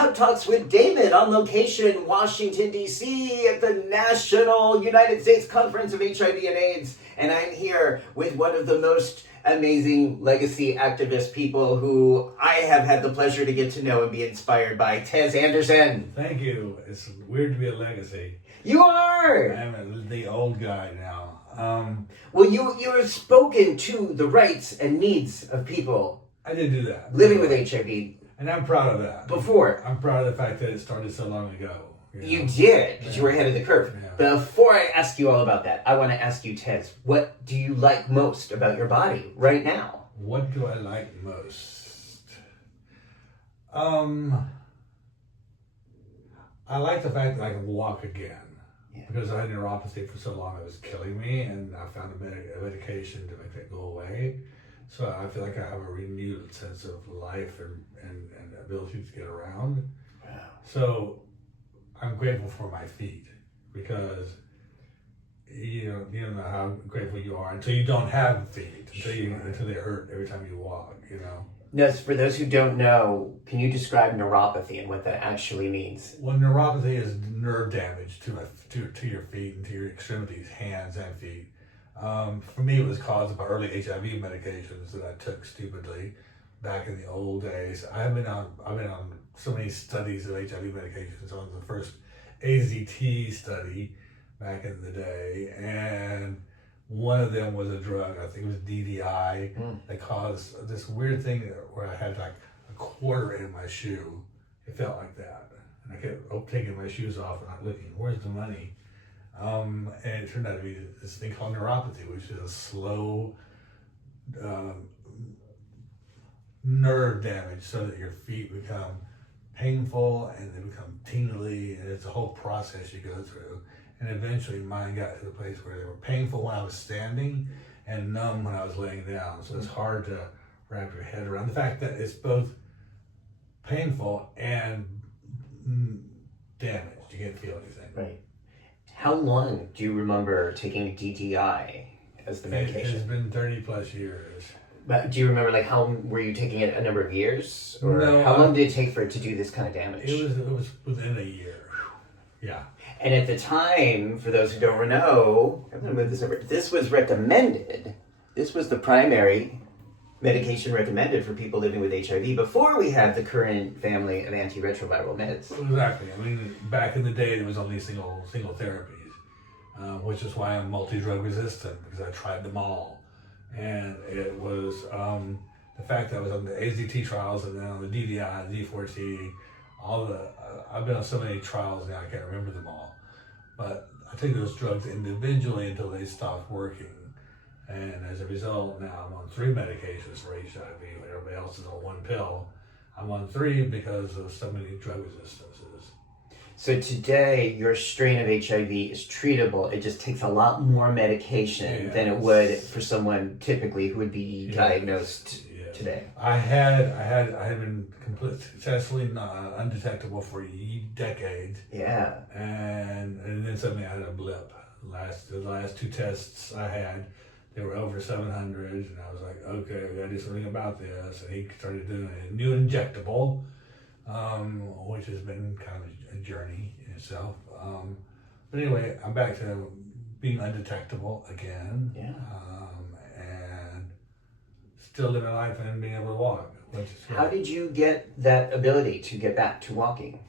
Tough Talks with Damon on location, Washington, D.C. at the National United States Conference of HIV and AIDS. And I'm here with one of the most amazing legacy activist people who I have had the pleasure to get to know and be inspired by, Tez Anderson. Thank you. It's weird to be a legacy. You are! I'm the old guy now. Well, you have spoken to the rights and needs of people I did do that. living with HIV. And I'm proud of that. Before. I'm proud of the fact that it started so long ago. You did, because you were ahead of the curve. Yeah. Before I ask you all about that, I want to ask you, Tez, what do you like most about your body right now? What do I like most? I like the fact that I can walk again. Yeah. Because I had neuropathy for so long, it was killing me, and I found a medication to make that go away. So I feel like I have a renewed sense of life and ability to get around. Wow. So I'm grateful for my feet, because you don't know how grateful you are until you don't have feet, until they hurt every time you walk, Now, for those who don't know, can you describe neuropathy and what that actually means? Well, neuropathy is nerve damage to your feet and to your extremities, hands and feet. For me, it was caused by early HIV medications that I took stupidly back in the old days. I've been on so many studies of HIV medications. I was the first AZT study back in the day, and one of them was a drug, I think it was DDI, that caused this weird thing where I had like a quarter in my shoe. It felt like that. And I kept taking my shoes off and not looking, where's the money? And it turned out to be this thing called neuropathy, which is a slow nerve damage, so that your feet become painful and they become tingly, and it's a whole process you go through. And eventually mine got to the place where they were painful when I was standing and numb when I was laying down. So it's hard to wrap your head around the fact that it's both painful and damaged. You can't feel anything. Right. How long do you remember taking DDI as the medication? It's been 30 plus years. But do you remember, how were you taking it a number of years? Or No, how long did it take for it to do this kind of damage? It was within a year. Yeah. And at the time, for those who don't know, I'm going to move this over. This was recommended. This was the primary medication recommended for people living with HIV before we had the current family of antiretroviral meds. Exactly. I mean, back in the day, there was only single therapies, which is why I'm multi-drug resistant, because I tried them all. And it was the fact that I was on the AZT trials and then on the DDI, D4T, I've been on so many trials now, I can't remember them all. But I take those drugs individually until they stop working. And as a result, now I'm on 3 medications for HIV. When everybody else is on 1 pill, I'm on 3 because of so many drug resistances. So today, your strain of HIV is treatable. It just takes a lot more medication than it would for someone typically who would be diagnosed today. I had been completely successfully undetectable for decades. Yeah. And then suddenly I had a blip. The last 2 tests I had, they were over 700, and I was like, okay, we gotta do something about this. And he started doing a new injectable, which has been kind of a journey in itself. But anyway, I'm back to being undetectable again. Yeah. And still living life and being able to walk. Which is great. How did you get that ability to get back to walking?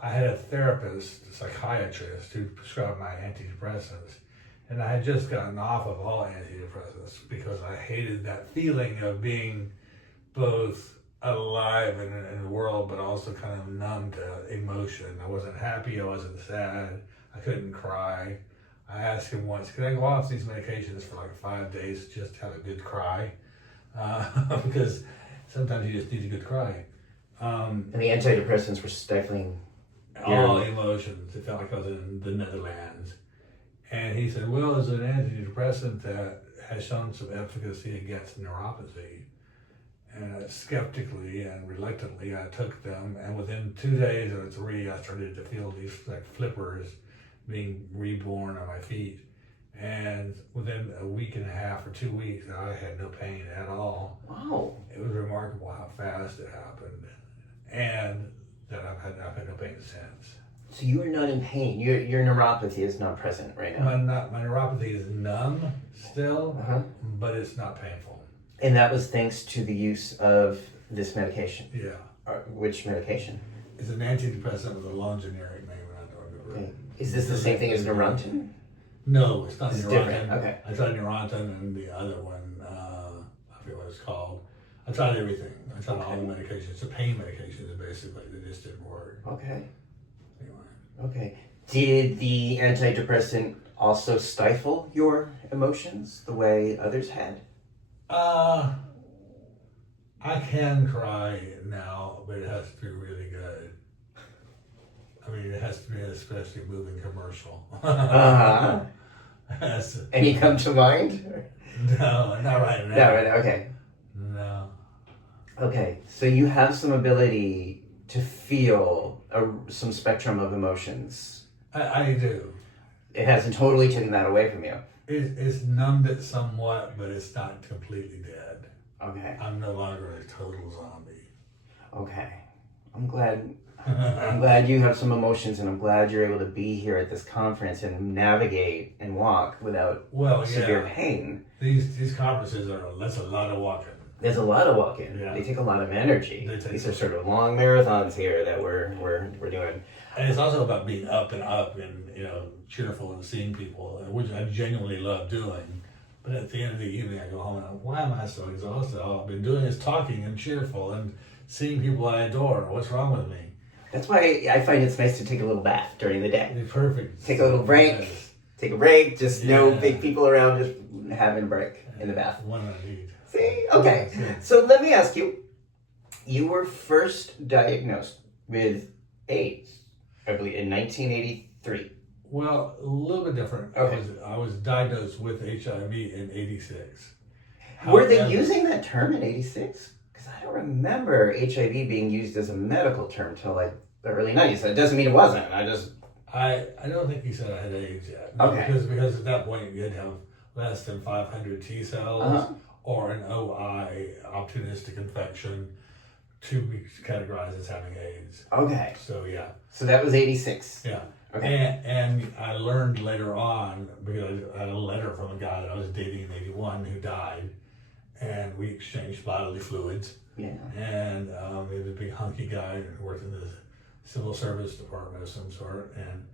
I had a therapist, a psychiatrist, who prescribed my antidepressants. And I had just gotten off of all antidepressants because I hated that feeling of being both alive in the world, but also kind of numb to emotion. I wasn't happy, I wasn't sad, I couldn't cry. I asked him once, could I go off these medications for 5 days just to have a good cry? Because sometimes you just need a good cry. And the antidepressants were stifling all emotions. It felt like I was in the Netherlands. And he said, well, there's an antidepressant that has shown some efficacy against neuropathy. And skeptically and reluctantly, I took them. And within 2 days or 3, I started to feel these flippers being reborn on my feet. And within a week and a half or 2 weeks, I had no pain at all. Wow. It was remarkable how fast it happened. And that I've had no pain since. So you are not in pain. Your neuropathy is not present right now. My neuropathy is numb still, Uh-huh. but it's not painful. And that was thanks to the use of this medication. Yeah. Which medication? It's an antidepressant with a long generic name, and I don't remember. Okay. Is this the same thing as Neurontin? No, it's not It's Neurontin. different. Okay. I tried Neurontin and the other one, I forget what it's called. I tried everything. I tried all the medications. The pain medications, basically. They just didn't work. Okay. Anyway. Okay. Did the antidepressant also stifle your emotions the way others had? I can cry now, but it has to be really good. I mean, it has to be an especially moving commercial. Uh-huh. Any come to mind? No, not right now. No, right. Okay. No. Okay. So you have some ability to feel some spectrum of emotions. I do. It hasn't totally taken that away from you. It's numbed it somewhat, but it's not completely dead. Okay. I'm no longer a total zombie. Okay. I'm glad you have some emotions, and I'm glad you're able to be here at this conference and navigate and walk without severe pain. These conferences that's a lot of walking. There's a lot of walking. Yeah. They take a lot of energy. These are sort of long marathons here that we're doing. And it's also about being up and cheerful and seeing people, which I genuinely love doing. But at the end of the evening, I go home and why am I so exhausted? All I've been doing is talking and cheerful and seeing people I adore. What's wrong with me? That's why I find it's nice to take a little bath during the day. It's perfect. Take a little break. Yes. Take a break. Just no big people around. Just having a break in the bath. One I need. See? Okay. So let me ask you. You were first diagnosed with AIDS, I believe, in 1983. Well, a little bit different. Okay. I was diagnosed with HIV in 86. Were they using that term in 86? Because I don't remember HIV being used as a medical term till like the early 90s. So it doesn't mean it wasn't. I don't think he said I had AIDS yet. Okay. Because at that point you had to have less than 500 T cells or an OI, opportunistic infection, to be categorized as having AIDS. Okay. So yeah. So that was 86. Yeah. Okay. And I learned later on, because I had a letter from a guy that I was dating in 81 who died, and we exchanged bodily fluids. Yeah. And he was a big hunky guy and worked in the civil service department of some sort, and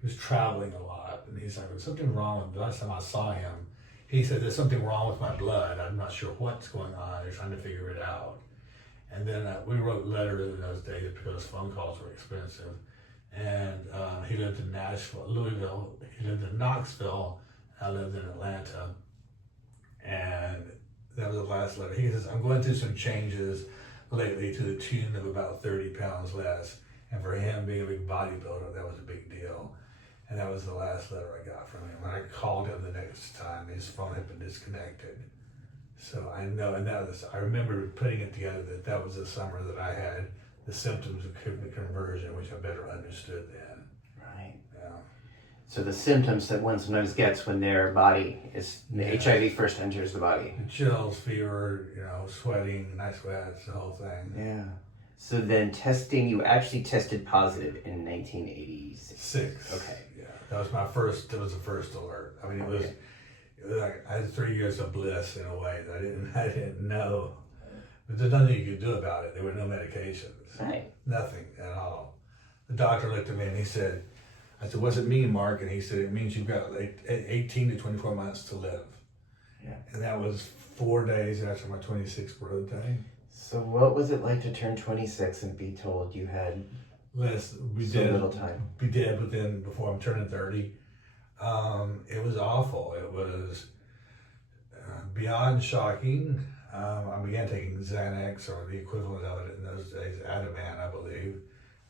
he was traveling a lot. And he's like, "There's something wrong with." The last time I saw him, he said, "There's something wrong with my blood. I'm not sure what's going on. They're trying to figure it out." And then we wrote letters in those days because phone calls were expensive. And he lived in Louisville. He lived in Knoxville. I lived in Atlanta. And that was the last letter. He says, "I'm going through some changes lately to the tune of about 30 pounds less." And for him, being a big bodybuilder, that was a big deal. And that was the last letter I got from him. When I called him the next time, his phone had been disconnected. So I know, and I remember putting it together that was the summer that I had the symptoms of kidney conversion, which I better understood then. Right. Yeah. So the symptoms that one sometimes gets when their body is, the HIV first enters the body. Chills, fever, sweating, night sweats, the whole thing. Yeah. So then you actually tested positive in 1986. Okay. Yeah. That was the first alert. I mean, it was like, I had 3 years of bliss in a way that I didn't know. But there's nothing you could do about it. There were no medications. Right. Nothing at all. The doctor looked at me and he said, I said, "What's it mean, Mark?" And he said, "It means you've got 18 to 24 months to live." Yeah. And that was 4 days after my 26th birthday. So what was it like to turn 26 and be told you had little time? Be dead before I'm turning 30. It was awful. It was beyond shocking. I began taking Xanax, or the equivalent of it in those days, Ativan, I believe.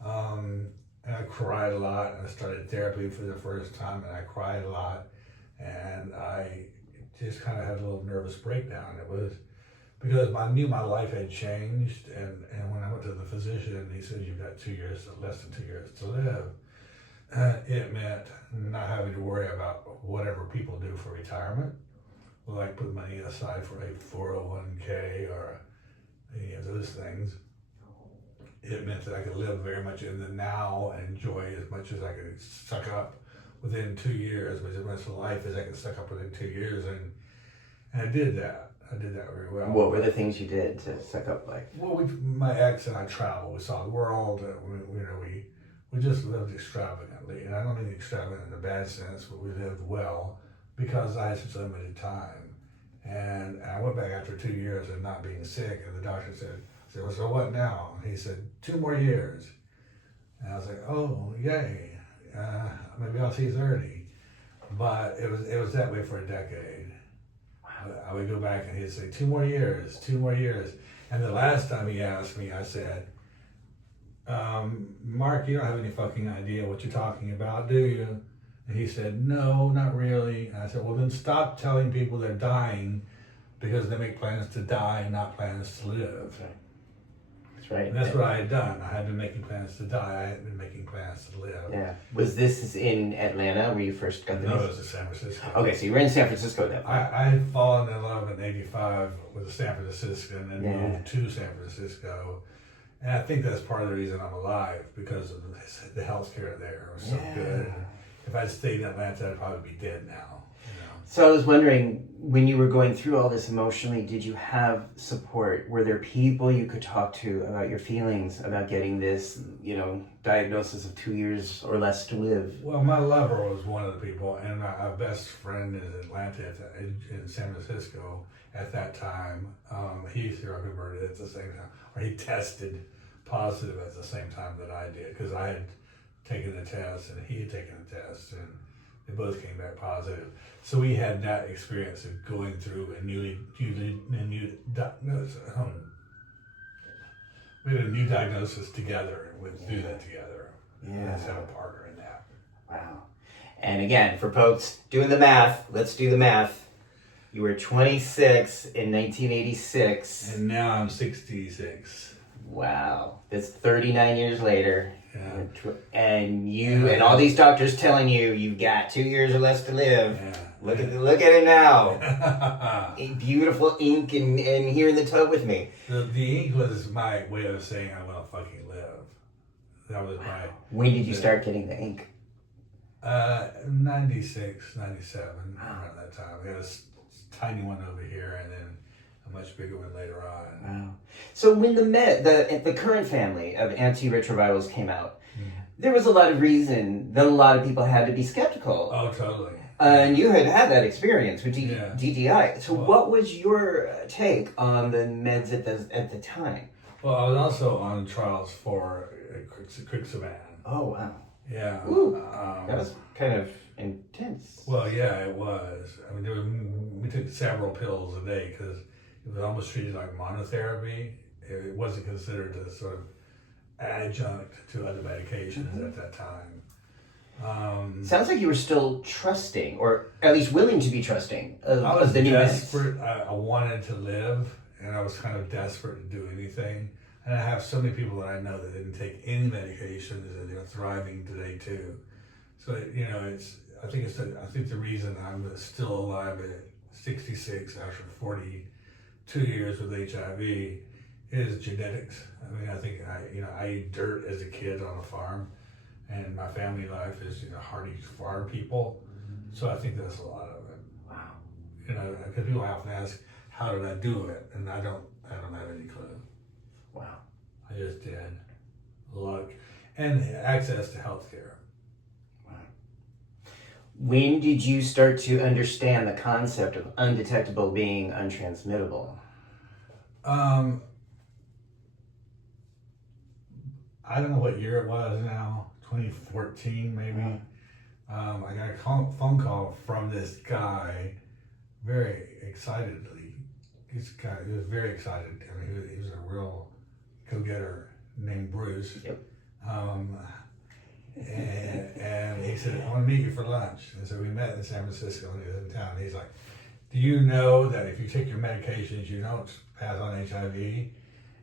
And I cried a lot, and I started therapy for the first time, and I cried a lot, and I just kind of had a little nervous breakdown. It was because I knew my life had changed, and when I went to the physician, he said, "You've got less than 2 years to live." It meant not having to worry about whatever people do for retirement, like put money aside for a 401k or any of those things. it meant that I could live very much in the now and enjoy as much as I could suck up within 2 years, as much of life as I could suck up within 2 years, and I did that. I did that very well. What were the things you did to suck up life? Well, my ex and I traveled. We saw the world. We just lived extravagantly, and I don't mean extravagant in a bad sense, but we lived well because I had such limited time. And I went back after 2 years of not being sick, and the doctor said, well, so what now? And he said, 2 more years. And I was like, oh, yay. Maybe I'll see 30. But it was that way for a decade. I would go back and he'd say, 2 more years, 2 more years. And the last time he asked me, I said, Mark, you don't have any fucking idea what you're talking about, do you? And he said, no, not really. And I said, well, then stop telling people they're dying because they make plans to die and not plans to live. That's right. And that's what I had done. I had been making plans to die. I hadn't been making plans to live. Yeah. Was this in Atlanta where you first got the No, it was in San Francisco. Okay, so you were in San Francisco then. I had fallen in love in '85 with a San Franciscan and moved to San Francisco. And I think that's part of the reason I'm alive, because of the healthcare there was so good. If I'd stayed in Atlanta, I'd probably be dead now. So I was wondering, when you were going through all this emotionally, did you have support? Were there people you could talk to about your feelings about getting this, diagnosis of 2 years or less to live? Well, my lover was one of the people, and my best friend in Atlanta, in San Francisco at that time, he seroconverted at the same time, or he tested positive at the same time that I did, because I had taken the test and he had taken the test, and they both came back positive. So we had that experience of going through a we had a new diagnosis together, and went through that together. Yeah. Let's have a partner in that. Wow. And again, for folks doing the math, let's do the math. You were 26 in 1986. And now I'm 66. Wow. That's 39 years later. Yeah. And you and all these doctors telling you you've got 2 years or less to live. Yeah. Look at it now. Beautiful ink and here in the tub with me. The ink was my way of saying I want to fucking live. That was my... When did you start getting the ink? 96, 97, around that time. We had a tiny one over here, and then a much bigger one later on. Wow. So when the current family of antiretrovirals came out, there was a lot of reason that a lot of people had to be skeptical. Oh, totally. And you had that experience with DDI. So what was your take on the meds at the time? Well, I was also on trials for Crixaban. Oh, wow. Yeah. Ooh, that was kind of intense. Well, yeah, it was. I mean, we took several pills a day because it was almost treated like monotherapy. It wasn't considered a sort of adjunct to other medications at that time. Sounds like you were still trusting, or at least willing to be trusting of the new meds. I was desperate. I wanted to live, and I was kind of desperate to do anything. And I have so many people that I know that didn't take any medications, and they're thriving today too. So I think the reason I'm still alive at 66 after 42 years with HIV is genetics. I mean, I think I ate dirt as a kid on a farm, and my family life is hardy farm people. So I think that's a lot of it. Wow. Because people often ask, how did I do it? And I don't have any clue. Wow. I just did. Luck and access to healthcare. Wow. When did you start to understand the concept of undetectable being untransmittable? I don't know what year it was now, 2014 maybe. I got a phone call from this guy, very excitedly. He was very excited. I mean, he was a real go-getter named Bruce. Yep. And he said, I want to meet you for lunch. And so we met in San Francisco when he was in town. He's like, do you know that if you take your medications, you don't pass on HIV?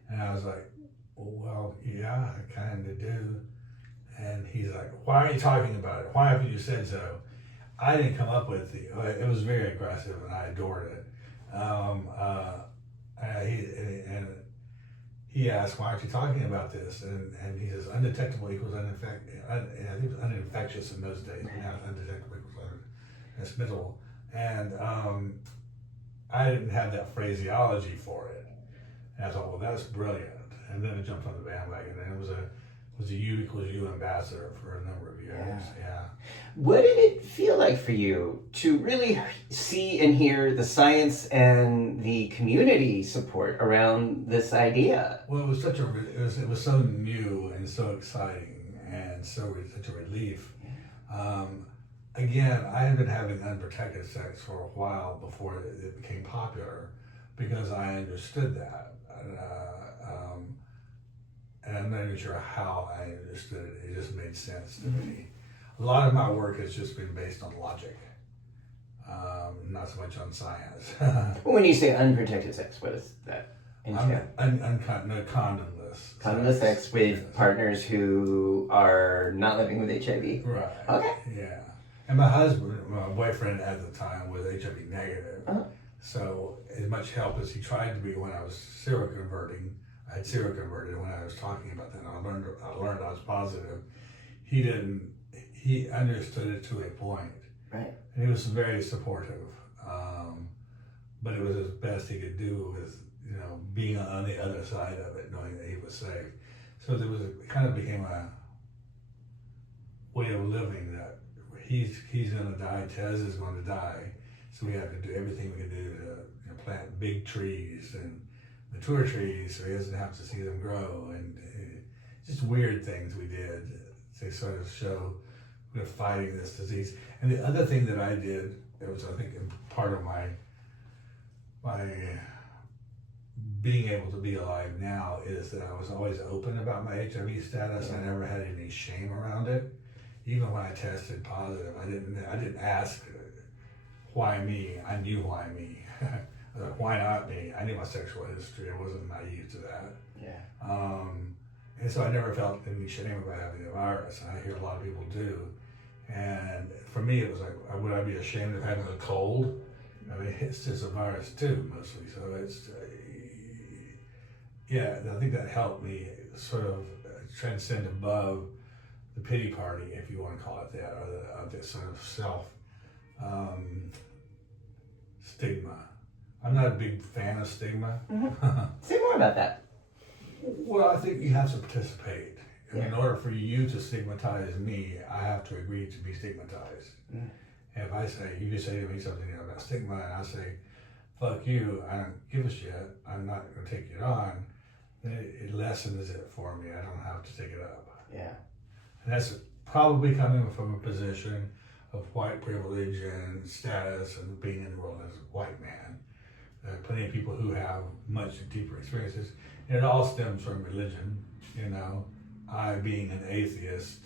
And I was like, well, yeah, I kind of do. And he's like, why are you talking about it? Why haven't you said so? I didn't come up with it was very aggressive, and I adored it. he asked, "Why aren't you talking about this?" And he says, "Undetectable equals uninfectious." I think it was uninfectious in those days. Now undetectable equals transmittable. And I didn't have that phraseology for it. And I thought, well, that's brilliant. And then I jumped on the bandwagon, and it was a U equals U ambassador for a number of years. Yeah. What did it feel like for you to really see and hear the science and the community support around this idea? Well, it was it was so new and so exciting and such a relief. Again, I had been having unprotected sex for a while before it became popular because I understood that. And I'm not even sure how I understood it. It just made sense to me. A lot of my work has just been based on logic, not so much on science. When you say unprotected sex, what does that entail? No, condomless. Condomless sex with partners who are not living with HIV? Right. Okay. Yeah. And my boyfriend at the time was HIV negative. Uh-huh. So as much help as he tried to be when I was seroconverting, I had seroconverted when I was talking about that. I learned I was positive. He understood it to a point. Right. And he was very supportive. But it was as best he could do with, being on the other side of it, knowing that he was safe. So it kind of became a way of living that he's going to die, Tez is going to die. So we have to do everything we can do to plant big trees and mature trees so he doesn't have to see them grow, and just weird things we did to sort of show we're fighting this disease. And the other thing that I did, it was, I think, part of my being able to be alive now, is that I was always open about my HIV status. I never had any shame around it. Even when I tested positive, I didn't ask why me. I knew why me. I was like, why not me? I knew my sexual history. I wasn't naive to that. Yeah. And so I never felt any shame about having the virus. And I hear a lot of people do. And for me, it was like, would I be ashamed of having a cold? I mean, it's just a virus too, mostly. So it's, I think that helped me sort of transcend above the pity party, if you want to call it that, or the sort of self stigma. I'm not a big fan of stigma. Mm-hmm. Say more about that. Well, I think you have to participate. In order for you to stigmatize me, I have to agree to be stigmatized. Mm. And if I say, you can say to me something about stigma, and I say, fuck you, I don't give a shit, I'm not going to take it on, then it lessens it for me. I don't have to take it up. Yeah. And that's probably coming from a position of white privilege and status and being in the world as a white man. Plenty of people who have much deeper experiences. And it all stems from religion, I being an atheist,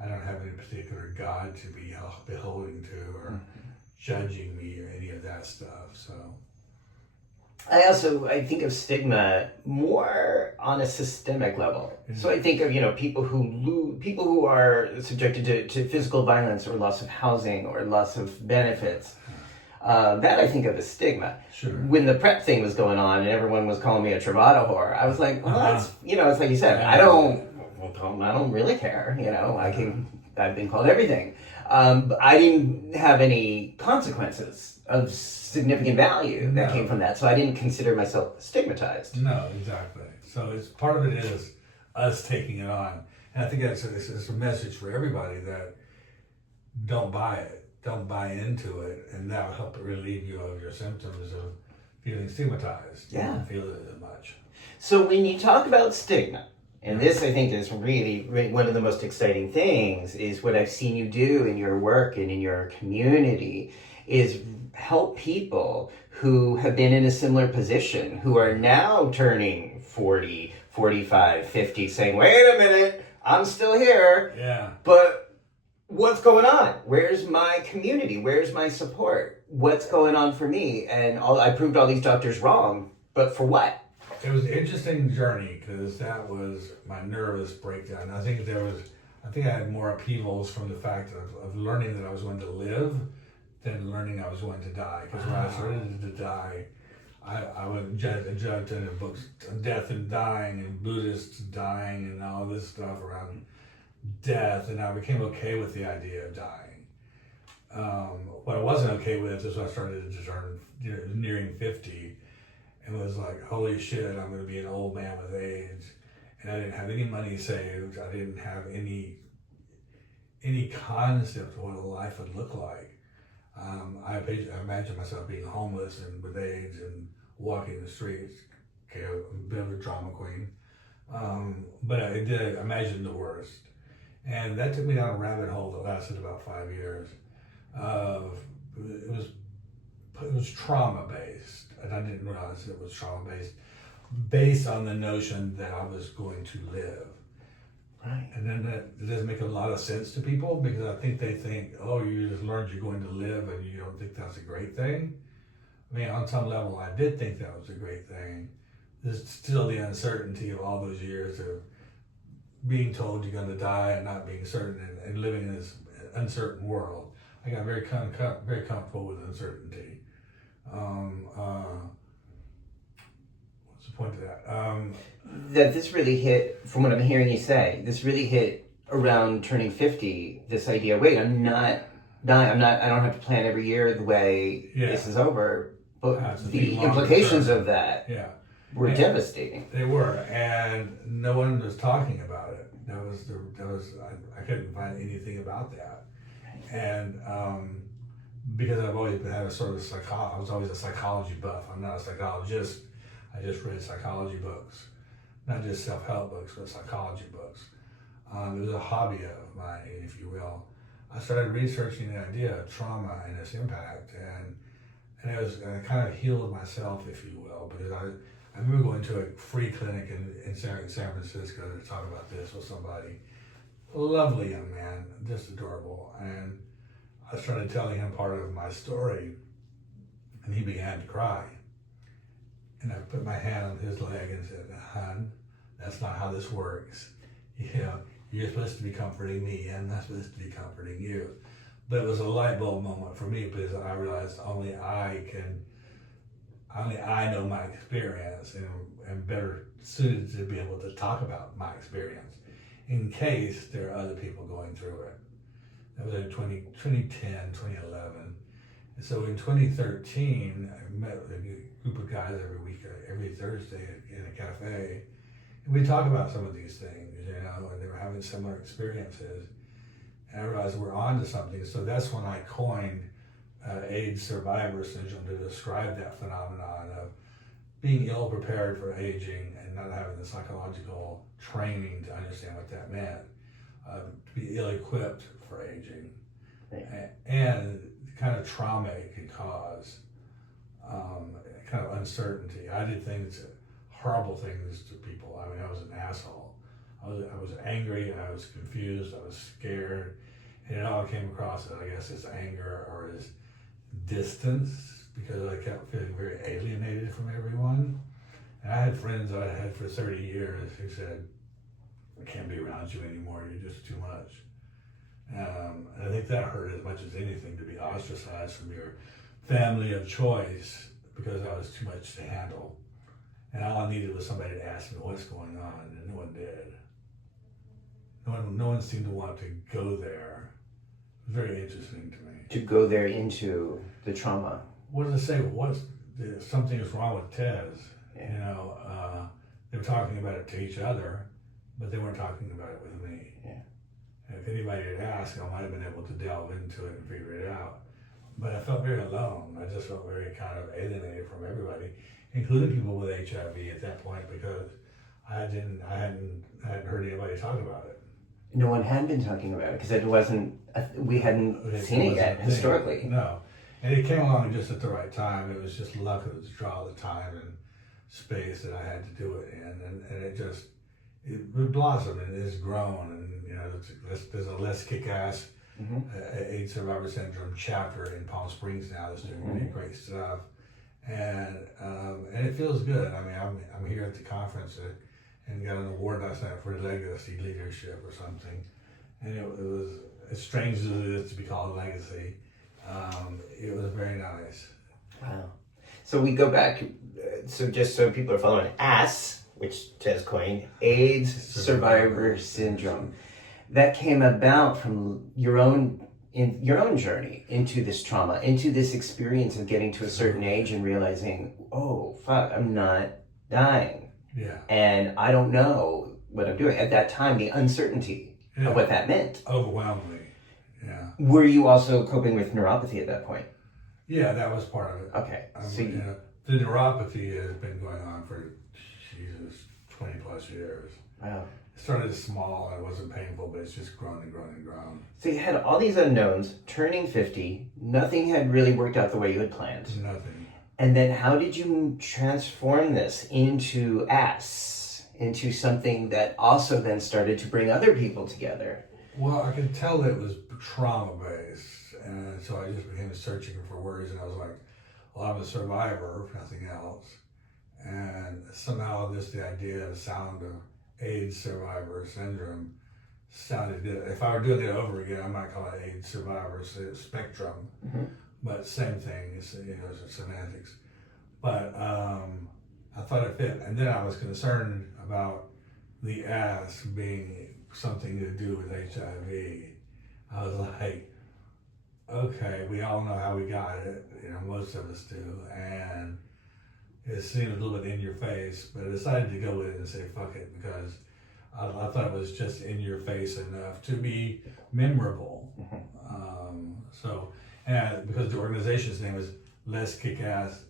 I don't have any particular God to be beholden to or judging me or any of that stuff, so. I think of stigma more on a systemic level. Mm-hmm. So I think of, people who are subjected to physical violence or loss of housing or loss of benefits. That I think of as stigma. Sure. When the PrEP thing was going on and everyone was calling me a Truvada whore, I was like, well, that's, it's like you said, I don't really care, I've been called everything. But I didn't have any consequences of significant value that came from that, so I didn't consider myself stigmatized. No, exactly. So it's part of it is us taking it on. And I think it's a message for everybody that don't buy it. Don't buy into it, and that will help relieve you of your symptoms of feeling stigmatized. Yeah. You don't feel it as much. So when you talk about stigma, and this I think is really, really one of the most exciting things, is what I've seen you do in your work and in your community, is help people who have been in a similar position, who are now turning 40, 45, 50, saying, wait a minute, I'm still here. Yeah. But what's going on? Where's my community? Where's my support? What's going on for me? And I proved all these doctors wrong, but for what? It was an interesting journey because that was my nervous breakdown. I think I had more upheavals from the fact of learning that I was going to live than learning I was going to die. Because when I started to die, I would jumped into books, death and dying, and Buddhists dying, and all this stuff around death, and I became okay with the idea of dying. What I wasn't okay with is when I started to turn, nearing 50, and was like, holy shit, I'm going to be an old man with AIDS, and I didn't have any money saved. I didn't have any concept of what a life would look like. I imagine myself being homeless and with AIDS and walking the streets. Okay, I'm a bit of a drama queen, but I did imagine the worst, and that took me down a rabbit hole that lasted about 5 years. It was trauma based, and I didn't realize it was trauma based on the notion that I was going to live. Right. And then that doesn't make a lot of sense to people, because I think they think, oh, you just learned you're going to live and you don't think that's a great thing. I mean, on some level, I did think that was a great thing. There's still the uncertainty of all those years of being told you're going to die and not being certain, and living in this uncertain world. I got very comfortable with uncertainty. What's the point of that? That this really hit, from what I'm hearing you say, this really hit around turning 50, this idea, wait, I'm not dying, I don't have to plan every year the way this is over. But the implications of that were devastating. They were, and no one was talking about it. I couldn't find anything about that. Right. And because I've always had a sort of I was always a psychology buff. I'm not a psychologist. I just read psychology books. Not just self-help books, but psychology books. It was a hobby of mine, if you will. I started researching the idea of trauma and its impact, and I kind of healed myself, if you will, because I remember going to a free clinic in San Francisco to talk about this with somebody. A lovely young man, just adorable, and I started telling him part of my story, and he began to cry. And I put my hand on his leg and said, hon, that's not how this works. You're supposed to be comforting me, and I'm not supposed to be comforting you. But it was a light bulb moment for me, because I realized only I know my experience, and am better suited to be able to talk about my experience in case there are other people going through it. That was in 2010, 2011. And so in 2013, I met with a group of guys every Thursday in a cafe, and we talk about some of these things, and they were having similar experiences. And I realized we're on to something. So that's when I coined AIDS survivor syndrome to describe that phenomenon of being ill prepared for aging and not having the psychological training to understand what that meant, to be ill-equipped for aging, and the kind of trauma it can cause, kind of uncertainty. I did horrible things to people. I mean, I was an asshole. I was angry, and I was confused, I was scared, and it all came across as, I guess, as anger or as distance, because I kept feeling very alienated from everyone. And I had friends I had for 30 years who said, I can't be around you anymore, you're just too much. And I think that hurt as much as anything, to be ostracized from your family of choice because I was too much to handle. And all I needed was somebody to ask me what's going on, and no one did. No one seemed to want to go there. It was very interesting to me. To go there into the trauma. What does it say? Something is wrong with Tez. They were talking about it to each other, but they weren't talking about it with me. Yeah. And if anybody had asked, I might have been able to delve into it and figure it out. But I felt very alone. I just felt very kind of alienated from everybody, including people with HIV at that point, because I hadn't heard anybody talk about it. No one had been talking about it because we hadn't seen it yet historically. No, and it came along just at the right time. It was just luck of the draw, the time and space that I had to do it in, and it blossomed and it's grown, and there's a less kick-ass AIDS survivor syndrome chapter in Palm Springs now that's doing really great stuff, and it feels good. I mean, I'm here at the conference and got an award last night for legacy leadership or something, and it was, as strange as it is to be called legacy, it was very nice. Wow. So we go back, so just so people are following, A.S.S, which Tez coined, AIDS Survivor Syndrome. That came about from your own journey into this trauma, into this experience of getting to a certain age and realizing, oh, fuck, I'm not dying. Yeah. And I don't know what I'm doing. At that time, the uncertainty of what that meant. Overwhelmed me. Yeah. Were you also coping with neuropathy at that point? Yeah, that was part of it. Okay. So the neuropathy has been going on for, 20 plus years. Wow. It started small and it wasn't painful, but it's just grown and grown and grown. So you had all these unknowns, turning 50, nothing had really worked out the way you had planned. Nothing. And then how did you transform this into A.S.S, into something that also then started to bring other people together? Well, I could tell that it was trauma-based, and so I just began searching for words, and I was like, well, I'm a survivor, if nothing else. And somehow just the idea, the sound of AIDS survivor syndrome sounded good. If I were doing it over again, I might call it AIDS survivor spectrum, but same thing, it's semantics. But I thought it fit, and then I was concerned about the A.S. being something to do with HIV. I was like, okay, we all know how we got it, most of us do, and it seemed a little bit in your face, but I decided to go with it and say fuck it, because I thought it was just in your face enough to be memorable. Because the organization's name is Let's Kick Ass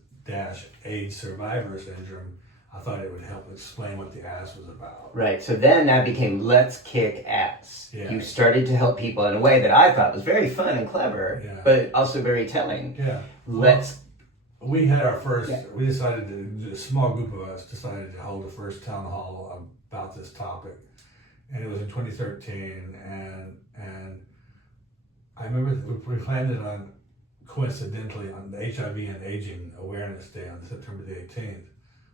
AIDS Survivor Syndrome, I thought it would help explain what the A.S. was about. Right, so then that became Let's Kick A.S. Yeah. You started to help people in a way that I thought was very fun and clever, but also very telling. Yeah. We had our first, we decided to, a small group of us decided to hold the first town hall about this topic. And it was in 2013, and I remember we planned it on, coincidentally, on the HIV and Aging Awareness Day on September the 18th.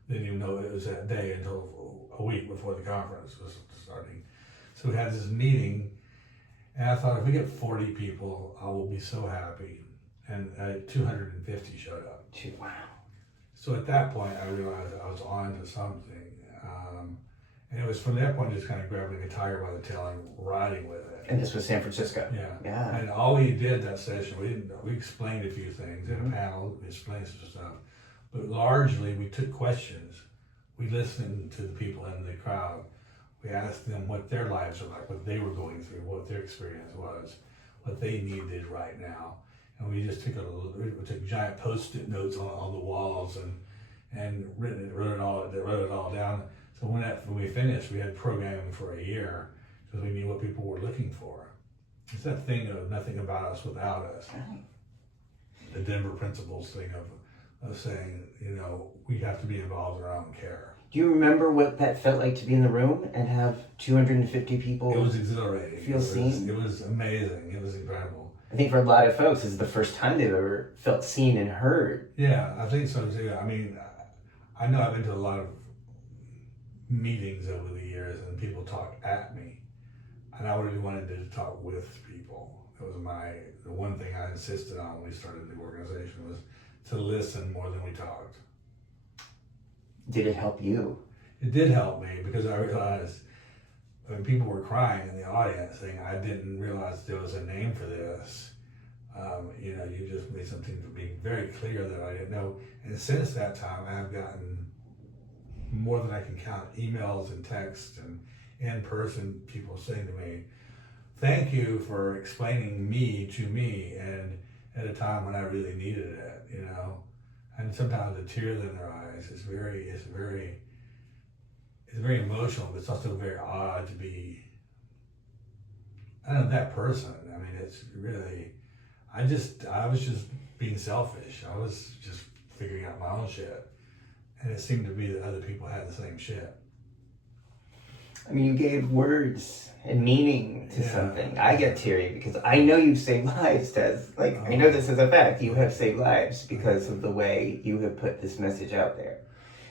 Didn't even know it was that day until a week before the conference was starting. So we had this meeting, and I thought, if we get 40 people, I will be so happy. And 250 showed up. Wow. So at that point, I realized I was on to something. And it was from that point just kind of grabbing a tiger by the tail and riding with it. And this was San Francisco. Yeah. And all we did that session, we explained a few things in a panel, we explained some stuff. But largely, we took questions. We listened to the people in the crowd. We asked them what their lives were like, what they were going through, what their experience was, what they needed right now. And we just took giant Post-it notes on the walls and wrote it all down. So when we finished, we had programming for a year because we knew what people were looking for. It's that thing of nothing about us without us. Right. The Denver principles thing of saying, we have to be involved in our own care. Do you remember what that felt like to be in the room and have 250 people? It was exhilarating. Feel seen? It was amazing. It was incredible. I think for a lot of folks, it's the first time they've ever felt seen and heard. Yeah, I think so too. I mean, I know I've been to a lot of meetings over the years and people talk at me, and I really wanted to talk with people. That was the one thing I insisted on when we started the organization, was to listen more than we talked. Did it help you? It did help me, because I realized when people were crying in the audience saying, I didn't realize there was a name for this. You just made something to be very clear that I didn't know. And since that time, I have gotten more than I can count emails and texts and in-person people saying to me, thank you for explaining me to me, and at a time when I really needed it, And sometimes the tears in their eyes is very emotional, but it's also very odd to be, that person. I mean, it's really, I was just being selfish. I was just figuring out my own shit. And it seemed to be that other people had the same shit. I mean, you gave words and meaning to something. I get teary because I know you've saved lives, Tez. I know this is a fact. You have saved lives because of the way you have put this message out there.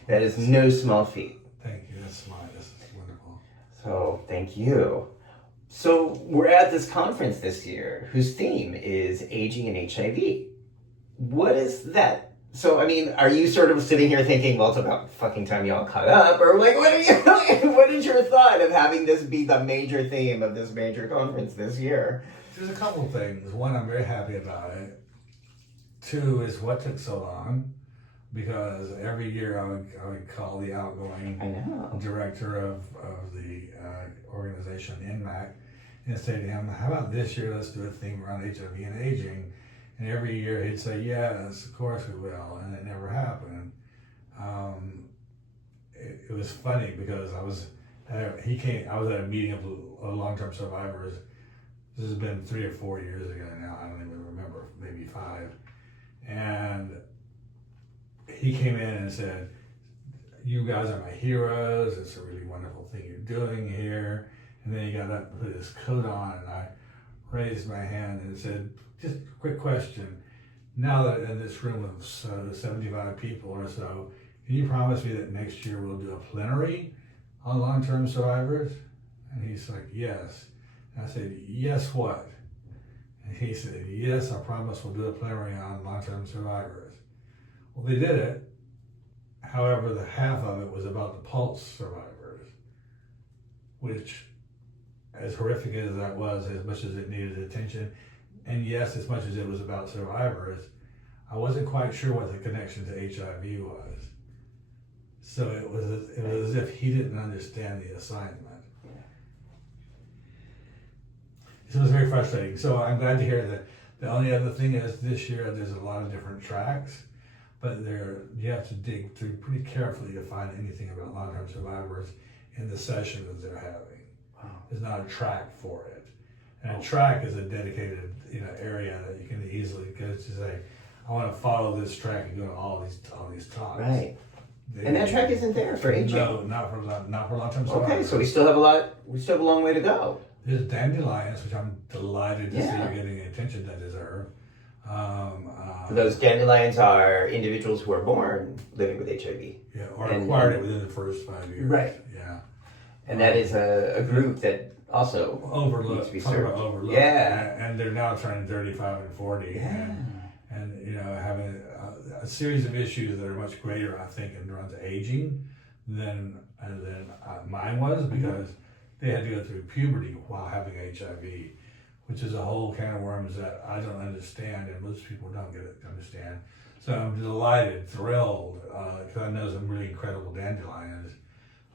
That is no small feat. Thank you. That's wonderful. So, thank you. So, we're at this conference this year whose theme is aging and HIV. What does that So, I mean, are you sort of sitting here thinking, well, it's about fucking time y'all caught up? Or, like, what are you, what is your thought of having this be the major theme of this major conference this year? There's a couple of things. One, I'm very happy about it. Two is what took so long, because every year I would call the outgoing director of the organization, NMAC, and say to him, how about this year, let's do a theme around HIV and aging. And every year he'd say, yes, of course we will, and it never happened. It was funny because I was at a meeting of long-term survivors. This has been 3 or 4 years ago now, I don't even remember, maybe 5. And he came in and said, you guys are my heroes, it's a really wonderful thing you're doing here. And then he got up and put his coat on, and I raised my hand and said, just a quick question. Now that in this room of 75 people or so, can you promise me that next year we'll do a plenary on long-term survivors? And he's like, yes. And I said, yes what? And he said, yes, I promise we'll do a plenary on long-term survivors. Well, they did it. However, the half of it was about the pulse survivors, which, as horrific as that was, as much as it needed attention, and yes, as much as it was about survivors, I wasn't quite sure what the connection to HIV was. So it was as if he didn't understand the assignment. So it was very frustrating. So I'm glad to hear that. The only other thing is this year there's a lot of different tracks, but you have to dig through pretty carefully to find anything about long-term survivors in the session that they're having. Wow. There's not a track for it. And a track is a dedicated area that you can easily go to say, I want to follow this track and go to all these talks. Right. And that track isn't there for aging. No, not for long-term survivors. Okay, so we still have a long way to go. There's dandelions, which I'm delighted to see you're getting the attention they deserve. Those dandelions are individuals who are born living with HIV. Yeah, or acquired it within the first 5 years. Right. Yeah. And that is a group that also needs to be served. Overlooked. Yeah. And they're now turning 35 and 40. Yeah. And having a series of issues that are much greater, I think, in terms of aging than mine was, because they had to go through puberty while having HIV, which is a whole can of worms that I don't understand, and most people don't understand. So I'm delighted, thrilled, because I know some really incredible dandelions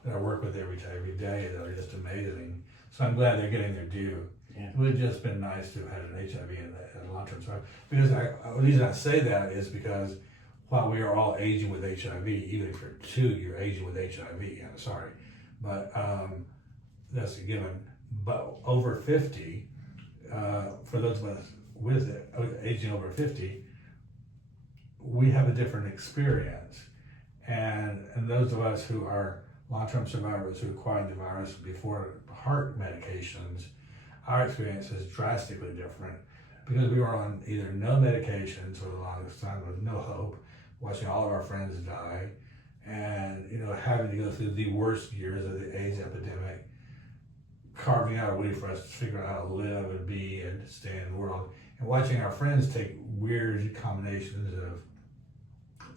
that I work with every day that are just amazing. So I'm glad they're getting their due. Yeah. It would have just been nice to have had an HIV and a long-term survivor. Because the reason I say that is because while we are all aging with HIV, even if you're 2, you're aging with HIV. I'm sorry, but that's a given. But over 50, for those of us with it, aging over 50, we have a different experience. And those of us who are long-term survivors who acquired the virus before heart medications, our experience is drastically different because we were on either no medications for the longest time with no hope, watching all of our friends die, and having to go through the worst years of the AIDS epidemic, carving out a way for us to figure out how to live and be and stay in the world, and watching our friends take weird combinations of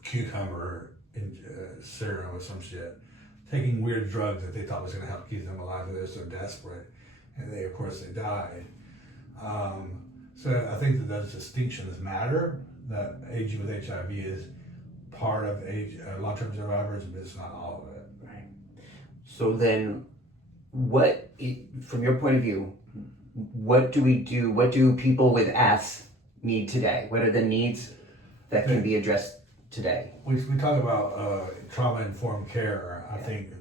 cucumber and serum or some shit, taking weird drugs that they thought was going to help keep them alive, and they're so desperate, and of course they died. So I think that those distinctions matter, that aging with HIV is part of long-term survivors, but it's not all of it. Right. So then, from your point of view, what do we do? What do people with A.S.S need today? What are the needs that can be addressed today? We talk about trauma-informed care. I think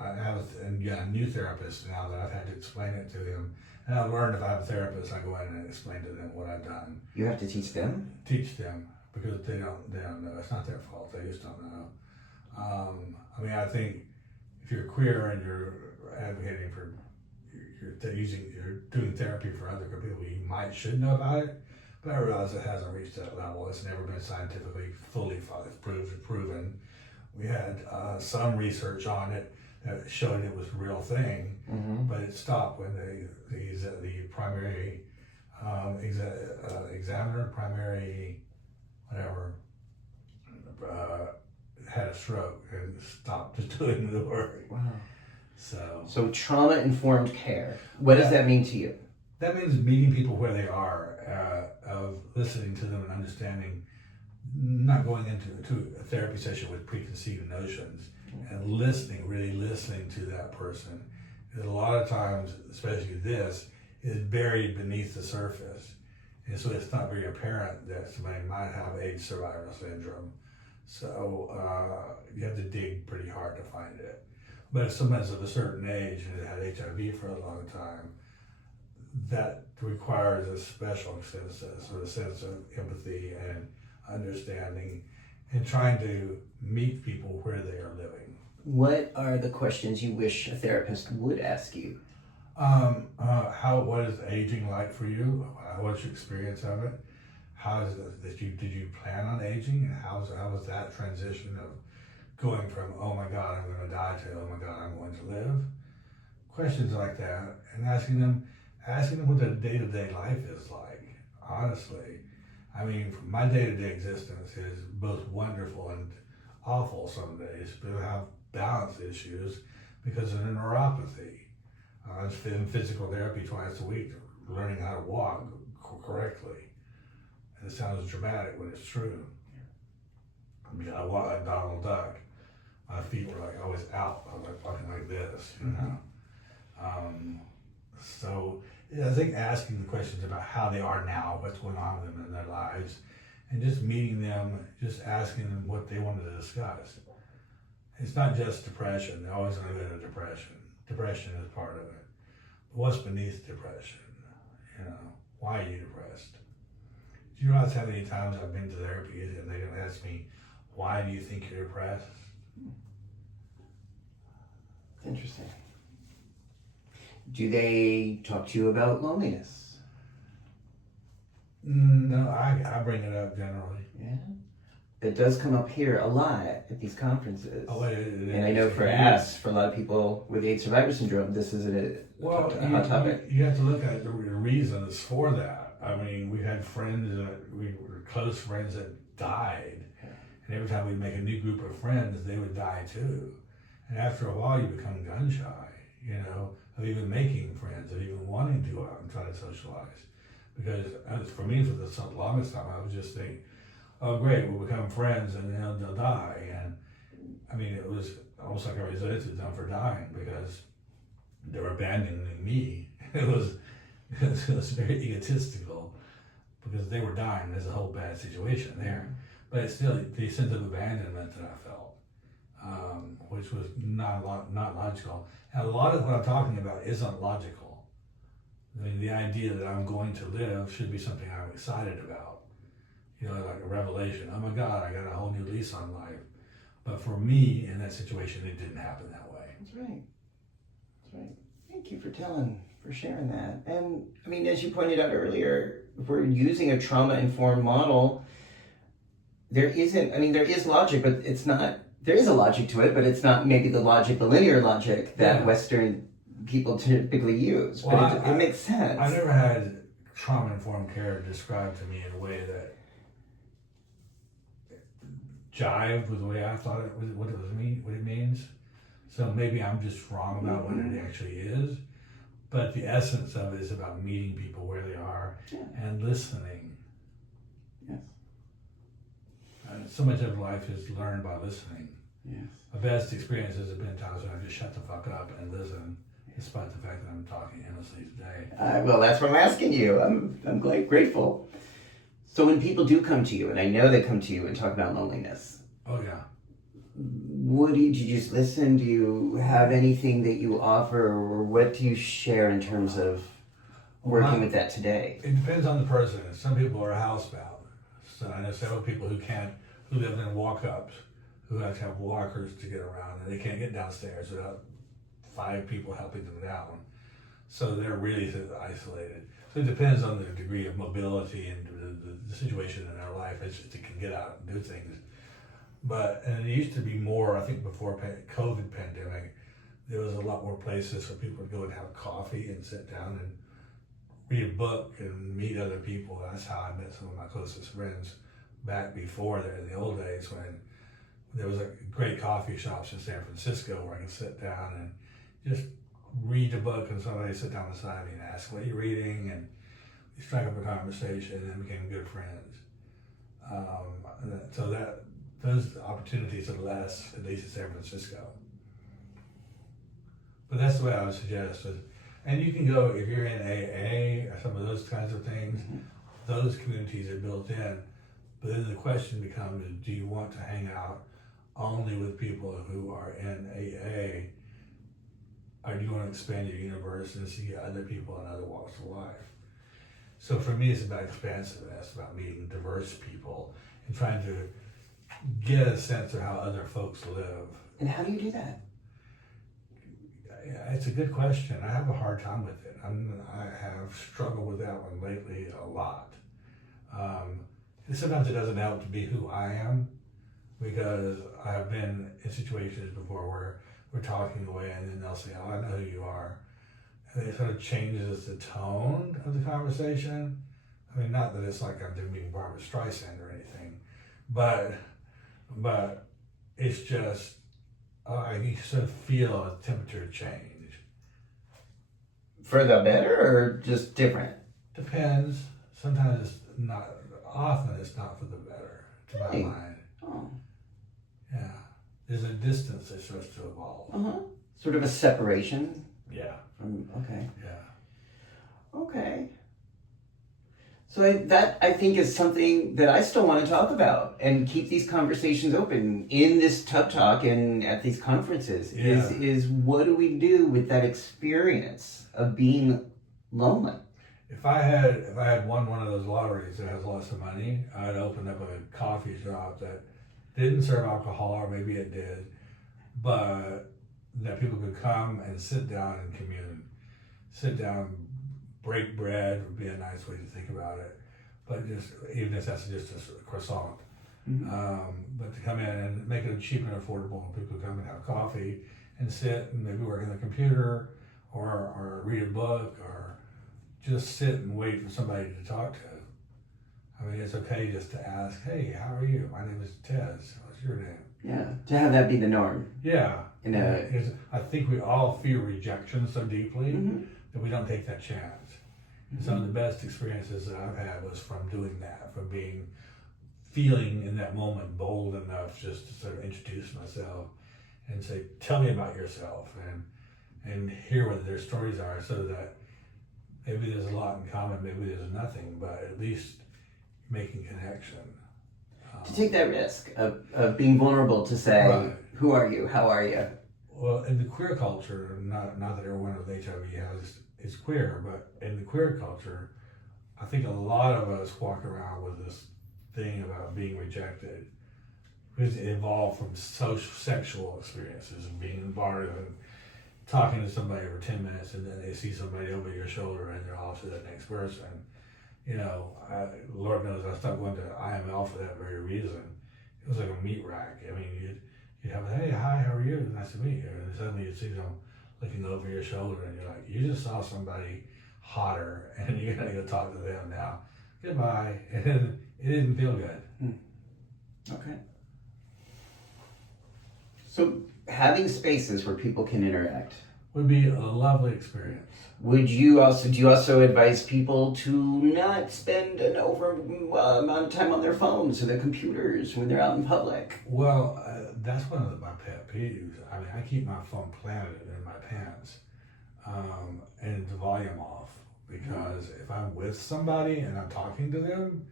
I have a new therapist now that I've had to explain it to them. And I've learned if I have a therapist, I go in and explain to them what I've done. You have to teach them? Teach them, because they don't know. It's not their fault. They just don't know. I think if you're queer and you're advocating for, you're doing therapy for other people, you should know about it. But I realize it hasn't reached that level. It's never been scientifically fully proven. We had some research on it that showed it was a real thing, but it stopped when the primary examiner, primary whatever, had a stroke and stopped just doing the work. Wow. So trauma-informed care. What does that mean to you? that means meeting people where they are, of listening to them and understanding, not going into a therapy session with preconceived notions, and really listening to that person. Because a lot of times, especially this, is buried beneath the surface. And so it's not very apparent that somebody might have AIDS survival syndrome. So you have to dig pretty hard to find it. But if someone's of a certain age and had HIV for a long time, that requires a special sense of empathy and understanding, and trying to meet people where they are living. What are the questions you wish a therapist would ask you? What is aging like for you? What's your experience of it? How is it that did you plan on aging, and how was that transition of going from, oh my God, I'm going to die, to, oh my God, I'm going to live? Questions like that, and asking them what their day-to-day life is like, honestly. I mean, my day-to-day existence is both wonderful and awful some days, but I have balance issues because of the neuropathy. I'm in physical therapy twice a week, learning how to walk correctly. And it sounds dramatic, but it's true. I mean, I walk like Donald Duck. My feet were like always out. I was like walking like this, you know. So yeah, I think asking the questions about how they are now, what's going on with them in their lives, and just meeting them, just asking them what they wanted to discuss. It's not just depression. They're always going to go to depression. Depression is part of it. But what's beneath depression? You know, why are you depressed? Do you realize how many times I've been to therapy and they don't ask me, why do you think you're depressed? Interesting. Do they talk to you about loneliness? No, I bring it up generally. Yeah. It does come up here a lot at these conferences. Oh, and I know for A.S.S, for a lot of people with AIDS survivor syndrome, this is a hot topic. You have to look at the reasons for that. I mean, we had friends we were close friends that died. And every time we make a new group of friends, they would die too. And after a while, you become gun shy, you know, of even making friends, of even wanting to go out and try to socialize. Because for me, for the longest time, I was just thinking, oh great, we'll become friends and then they'll die. And I mean, it was almost like I resented them for dying because they were abandoning me. It was very egotistical because they were dying. There's a whole bad situation there. But it's still the sense of abandonment that I felt, which was not logical. And a lot of what I'm talking about isn't logical. I mean, the idea that I'm going to live should be something I'm excited about. You know, like a revelation. Oh my God, I got a whole new lease on life. But for me, in that situation, it didn't happen that way. That's right. That's right. Thank you for sharing that. And I mean, as you pointed out earlier, if we're using a trauma-informed model, there is logic, but it's not, there is a logic to it, but it's not maybe the linear logic that Western people typically use. Well, but it makes sense. I've never had trauma-informed care described to me in a way that jived with the way I thought what it means. So maybe I'm just wrong about what it actually is. But the essence of it is about meeting people where they are and listening. Yes. So much of life is learned by listening. Yes. My best experiences have been times when I just shut the fuck up and listen, despite the fact that I'm talking endlessly today. Well, that's what I'm asking you. I'm grateful. So when people do come to you, and I know they come to you and talk about loneliness. Oh yeah. Do you just listen? Do you have anything that you offer, or what do you share in terms of working with that today? It depends on the person. Some people are housebound. So I know several people who live in walk-ups, who have to have walkers to get around, and they can't get downstairs without 5 people helping them down. So they're really isolated. So it depends on the degree of mobility and the situation in their life as they can get out and do things. And it used to be more, I think before COVID pandemic, there was a lot more places where people would go and have coffee and sit down and read a book and meet other people. That's how I met some of my closest friends back before there in the old days when there was great coffee shops in San Francisco where I could sit down and just read a book and somebody sit down beside me and ask, what are you reading? And we struck up a conversation and then became good friends. So those opportunities are less, at least in San Francisco. But that's the way I would suggest it. And you can go, if you're in AA or some of those kinds of things, those communities are built in. But then the question becomes, do you want to hang out only with people who are in AA? Or do you want to expand your universe and see other people in other walks of life? So for me, it's about expansiveness, about meeting diverse people and trying to get a sense of how other folks live. And how do you do that? It's a good question. I have a hard time with it. I have struggled with that one lately a lot. Sometimes it doesn't help to be who I am, because I've been in situations before where we're talking away and then they'll say, oh, I know who you are. And it sort of changes the tone of the conversation. I mean, not that it's like I'm doing Barbara Streisand or anything, but it's just, you sort of feel a temperature change. For the better or just different? Depends. Sometimes it's not, often it's not for the better, to my mind. Oh. Yeah. There's a distance that starts to evolve. Sort of a separation? Yeah. Okay. Yeah. Okay. So that I think is something that I still want to talk about and keep these conversations open in this Tub Talk and at these conferences. Yeah. Is what do we do with that experience of being lonely? If I had won one of those lotteries that has lots of money, I'd open up a coffee shop that didn't serve alcohol, or maybe it did, but that people could come and sit down and commune. Sit down, break bread would be a nice way to think about it, but just even if that's just a croissant. But to come in and make it cheap and affordable, and people come and have coffee and sit and maybe work on the computer or read a book or just sit and wait for somebody to talk to. I mean, it's okay just to ask, hey, how are you? My name is Tez. What's your name? Yeah, to have that be the norm. Yeah. Because I think we all fear rejection so deeply that we don't take that chance. And some of the best experiences that I've had was from doing that, from feeling in that moment bold enough just to sort of introduce myself and say, tell me about yourself, and hear what their stories are, so that maybe there's a lot in common, maybe there's nothing, but at least making connection. to take that risk of being vulnerable to say, Right. Who are you? How are you? Well, in the queer culture, not that everyone with HIV is queer, but in the queer culture, I think a lot of us walk around with this thing about being rejected, because it evolved from sexual experiences and being in the bar and talking to somebody for 10 minutes, and then they see somebody over your shoulder and they're off to the next person. You know, Lord knows I stopped going to IML for that very reason. It was like a meat rack. I mean, you'd have, hey, hi, how are you? Nice to meet you. And suddenly you'd see them looking over your shoulder and you're like, you just saw somebody hotter and you're going to go talk to them now. Goodbye. And it didn't feel good. Okay. So having spaces where people can interact would be a lovely experience. do you also advise people to not spend an over amount of time on their phones or their computers when they're out in public? Well, that's one of my pet peeves. I mean, I keep my phone planted in my pants and the volume off, because if I'm with somebody and I'm talking to them,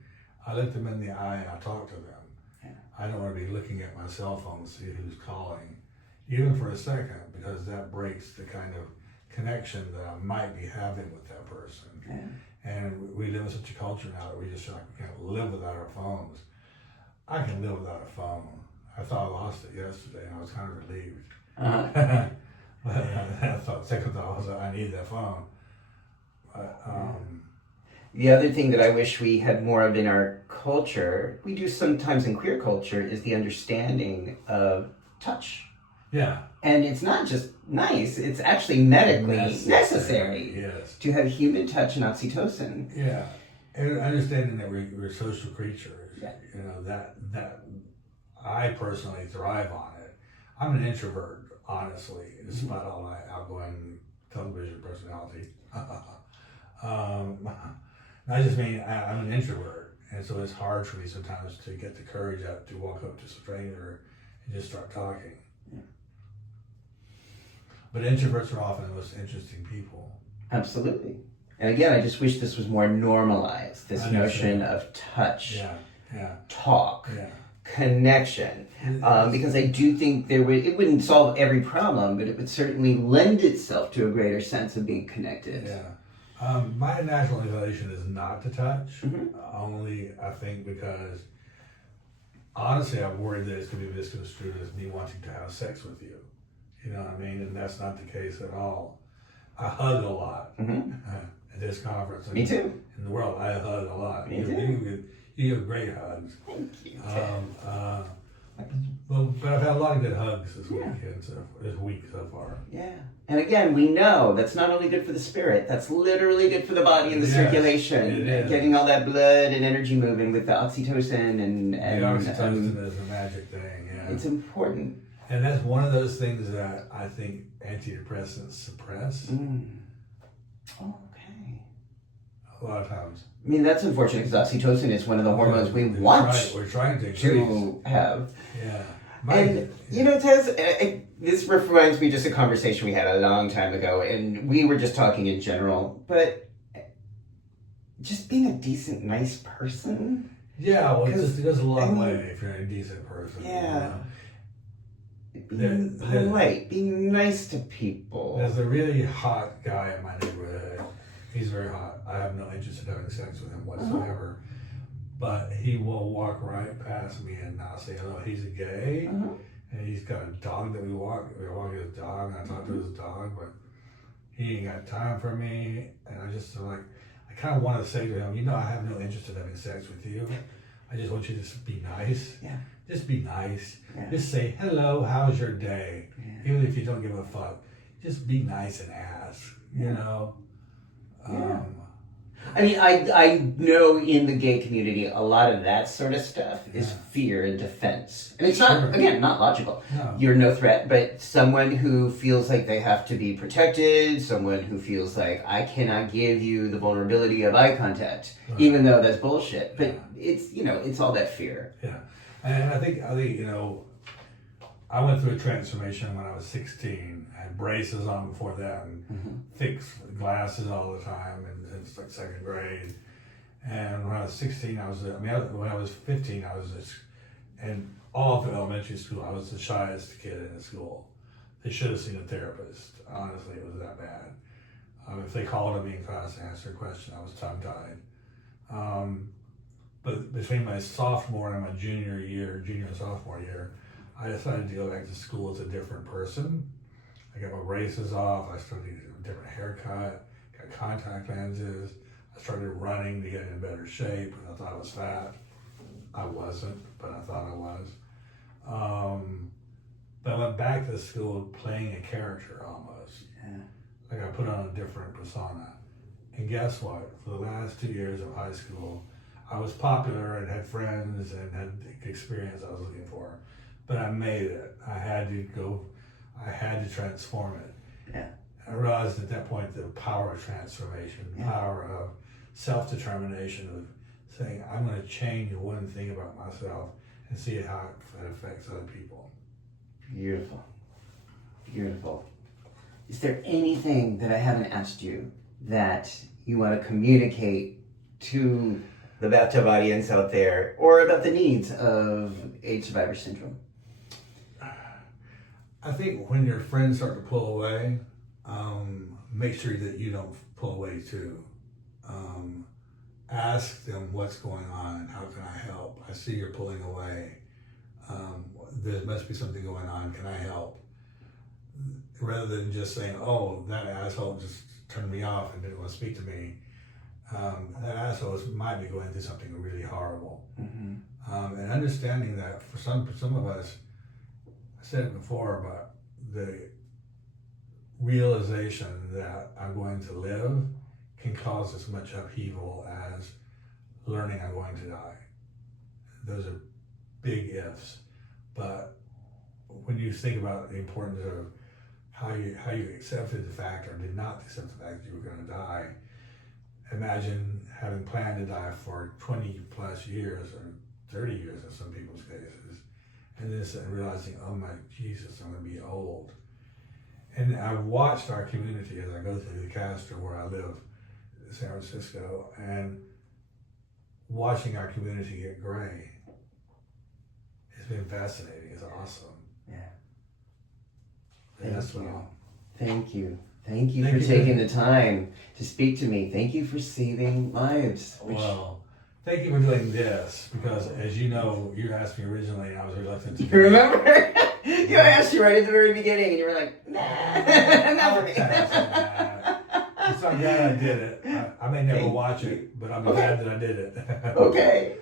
I look them in the eye and I talk to them. Yeah. I don't want to be looking at my cell phone to see who's calling, even for a second, because that breaks the kind of connection that I might be having with that person. Yeah. And we live in such a culture now that we just feel like we can't live without our phones. I can live without a phone. I thought I lost it yesterday and I was kind of relieved. But second thought was I need that phone. But, the other thing that I wish we had more of in our culture, we do sometimes in queer culture, is the understanding of touch. Yeah. And it's not just nice, it's actually medically necessary Yes. to have human touch and oxytocin. Yeah. And understanding that we're social creatures, Yeah. you know, that I personally thrive on it. I'm an introvert, honestly, despite all my outgoing television personality. I just mean I'm an introvert, and so it's hard for me sometimes to get the courage up to walk up to a stranger and just start talking. Yeah. But introverts are often the most interesting people. Absolutely. And again, I just wish this was more normalized, this notion of touch, talk, connection. Because I do think it wouldn't solve every problem, but it would certainly lend itself to a greater sense of being connected. Yeah. My natural inclination is not to touch, only I think because honestly I'm worried that it's going to be misconstrued as me wanting to have sex with you. You know what I mean? And that's not the case at all. I hug a lot at this conference. Me too. In the world, I hug a lot. Me too. You give great hugs. Thank you. But I've had a lot of good hugs this weekend, this week so far. Yeah. And again, we know that's not only good for the spirit, that's literally good for the body and the circulation. Getting all that blood and energy moving with the oxytocin and the oxytocin is a magic thing, yeah. It's important. And that's one of those things that I think antidepressants suppress. Oh, okay. A lot of times. I mean, that's unfortunate because oxytocin is one of the hormones we're trying to have. Yeah. And, you know, Tez, this reminds me just a conversation we had a long time ago, and we were just talking in general, but just being a decent, nice person. Yeah, well, it goes a long way if you're a decent person. Yeah. You know? Being polite, being nice to people. There's a really hot guy in my neighborhood. He's very hot. I have no interest in having sex with him whatsoever. But he will walk right past me and I'll say hello. He's a gay, and he's got a dog that we walk. We walk his dog, and I talk to his dog, but he ain't got time for me. And I just like, I kind of want to say to him, you know, I have no interest in having sex with you. I just want you to just be nice. Yeah. Just be nice. Yeah. Just say, hello, how's your day? Yeah. Even if you don't give a fuck. Just be nice and ask, you know? I mean, I know in the gay community, a lot of that sort of stuff is fear and defense. And it's not, again, not logical. No. You're no threat, but someone who feels like they have to be protected, someone who feels like I cannot give you the vulnerability of eye contact, even though that's bullshit. But it's, you know, it's all that fear. Yeah. And I think, you know, I went through a transformation when I was 16. I had braces on before that and thick glasses all the time, and it's like second grade. And when I was 16, when I was 15, I was and all through elementary school, I was the shyest kid in the school. They should have seen a therapist. Honestly, it was that bad. If they called me in class and asked a question, I was tongue-tied. But between my sophomore and my junior and sophomore year, I decided to go back to school as a different person. I got my braces off, I started getting a different haircut, got contact lenses, I started running to get in better shape. I thought I was fat. I wasn't, but I thought I was. But I went back to school playing a character almost. Yeah. Like I put on a different persona. And guess what? For the last 2 years of high school, I was popular and had friends and had the experience I was looking for. But I made it. I had to transform it. Yeah. I realized at that point the power of transformation, the power of self-determination, of saying, I'm going to change one thing about myself and see how it affects other people. Beautiful. Beautiful. Is there anything that I haven't asked you that you want to communicate to the bathtub audience out there, or about the needs of AIDS survivor syndrome? I think when your friends start to pull away, make sure that you don't pull away too. Ask them what's going on, how can I help? I see you're pulling away. There must be something going on, can I help? Rather than just saying, oh, that asshole just turned me off and didn't want to speak to me. That asshole might be going through something really horrible. And understanding that for some of us, I said it before, but the realization that I'm going to live can cause as much upheaval as learning I'm going to die. Those are big ifs. But when you think about the importance of how you accepted the fact or did not accept the fact that you were going to die, imagine having planned to die for 20 plus years or 30 years in some people's cases, and then realizing, oh my Jesus, I'm going to be old. And I've watched our community as I go through the Castro where I live, San Francisco, and watching our community get gray. It's been fascinating. It's awesome. Yeah. And that's what Thank you. Thank you for taking the time to speak to me. Thank you for saving lives. Well, thank you for doing this, because as you know, you asked me originally and I was reluctant to. You remember? I asked you right at the very beginning and you were like, nah, not for me. So I'm glad I did it. I may never watch it, but I'm glad that I did it. Okay.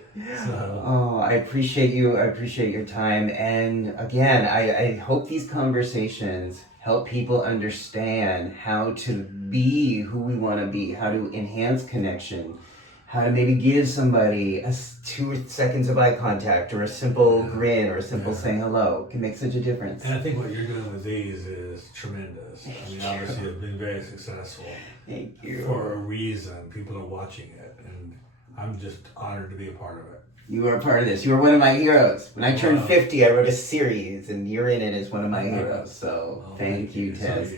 So. Oh, I appreciate you. I appreciate your time. And again, I hope these conversations help people understand how to be who we want to be, how to enhance connection, how to maybe give somebody 2 seconds of eye contact or a simple grin or a simple saying hello can make such a difference. And I think what you're doing with these is tremendous. I mean, obviously you've been very successful. Thank you. For a reason. People are watching it, and I'm just honored to be a part of it. You are a part of this. You are one of my heroes. When I turned 50, I wrote a series, and you're in it as one of my heroes. So thank you, Tez.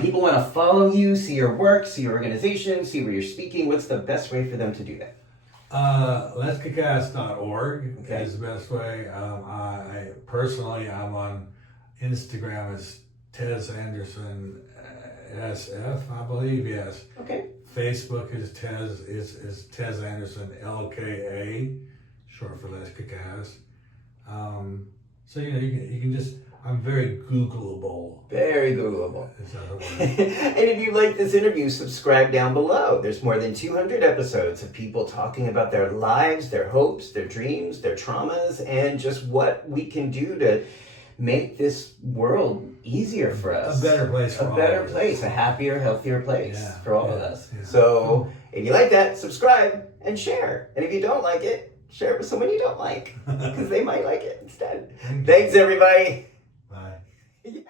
People want to follow you, see your work, see your organization, see where you're speaking. What's the best way for them to do that? Let'sKickAss.org is the best way. I personally, I'm on Instagram as Tez Anderson SF, I believe. Yes. Okay. Facebook is Tez Anderson LKA, short for Let's Kick Ass. So you can just. I'm very Googleable. Very Googleable. Is that the word? And if you like this interview, subscribe down below. There's more than 200 episodes of people talking about their lives, their hopes, their dreams, their traumas, and just what we can do to make this world easier for us. A better place for all of us. A better place, a happier, healthier place for all of us. Yeah. So if you like that, subscribe and share. And if you don't like it, share it with someone you don't like, because they might like it instead. Thanks, everybody. Bye. Yeah.